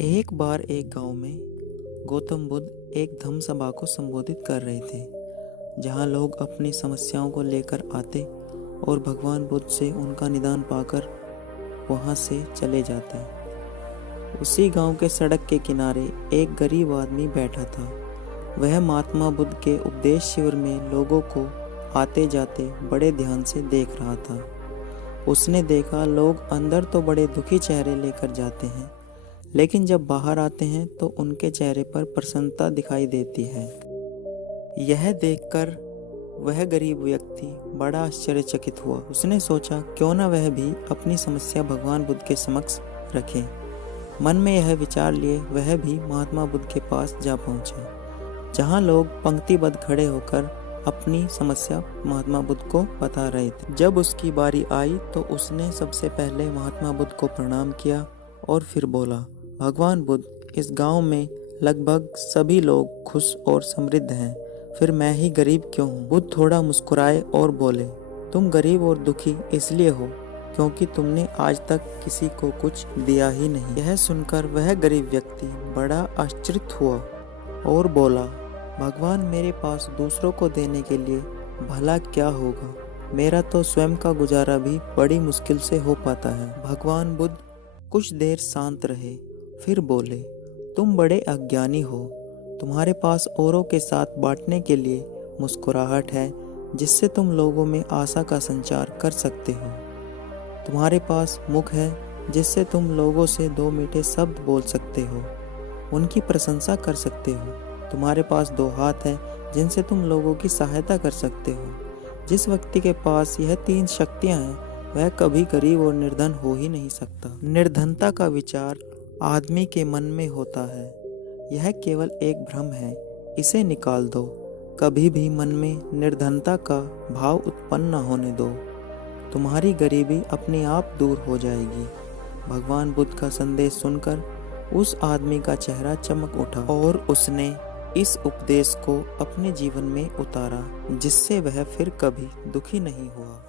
एक बार एक गांव में गौतम बुद्ध एक धम्म सभा को संबोधित कर रहे थे, जहां लोग अपनी समस्याओं को लेकर आते और भगवान बुद्ध से उनका निदान पाकर वहां से चले जाते। उसी गांव के सड़क के किनारे एक गरीब आदमी बैठा था। वह महात्मा बुद्ध के उपदेश शिविर में लोगों को आते जाते बड़े ध्यान से देख रहा था। उसने देखा लोग अंदर तो बड़े दुखी चेहरे लेकर जाते हैं, लेकिन जब बाहर आते हैं तो उनके चेहरे पर प्रसन्नता दिखाई देती है। यह देखकर वह गरीब व्यक्ति बड़ा आश्चर्यचकित हुआ। उसने सोचा क्यों न वह भी अपनी समस्या भगवान बुद्ध के समक्ष रखे। मन में यह विचार लिए वह भी महात्मा बुद्ध के पास जा पहुंचा, जहां लोग पंक्तिबद्ध खड़े होकर अपनी समस्या महात्मा बुद्ध को बता रहे थे। जब उसकी बारी आई तो उसने सबसे पहले महात्मा बुद्ध को प्रणाम किया और फिर बोला, भगवान बुद्ध, इस गांव में लगभग सभी लोग खुश और समृद्ध हैं, फिर मैं ही गरीब क्यों हूँ? बुद्ध थोड़ा मुस्कुराए और बोले, तुम गरीब और दुखी इसलिए हो क्योंकि तुमने आज तक किसी को कुछ दिया ही नहीं। यह सुनकर वह गरीब व्यक्ति बड़ा आश्चर्य हुआ और बोला, भगवान, मेरे पास दूसरों को देने के लिए भला क्या होगा? मेरा तो स्वयं का गुजारा भी बड़ी मुश्किल से हो पाता है। भगवान बुद्ध कुछ देर शांत रहे, फिर बोले, तुम बड़े अज्ञानी हो। तुम्हारे पास औरों के साथ बांटने के लिए मुस्कुराहट है, जिससे तुम लोगों में आशा का संचार कर सकते हो। तुम्हारे पास मुख है, जिससे तुम लोगों से दो मीठे शब्द बोल सकते हो, उनकी प्रशंसा कर सकते हो। तुम्हारे पास दो हाथ है, जिनसे तुम लोगों की सहायता कर सकते हो। जिस व्यक्ति के पास यह तीन शक्तियां हैं, वह कभी गरीब और निर्धन हो ही नहीं सकता। निर्धनता का विचार आदमी के मन में होता है। यह केवल एक भ्रम है, इसे निकाल दो। कभी भी मन में निर्धनता का भाव उत्पन्न न होने दो। तुम्हारी गरीबी अपने आप दूर हो जाएगी। भगवान बुद्ध का संदेश सुनकर उस आदमी का चेहरा चमक उठा और उसने इस उपदेश को अपने जीवन में उतारा, जिससे वह फिर कभी दुखी नहीं हुआ।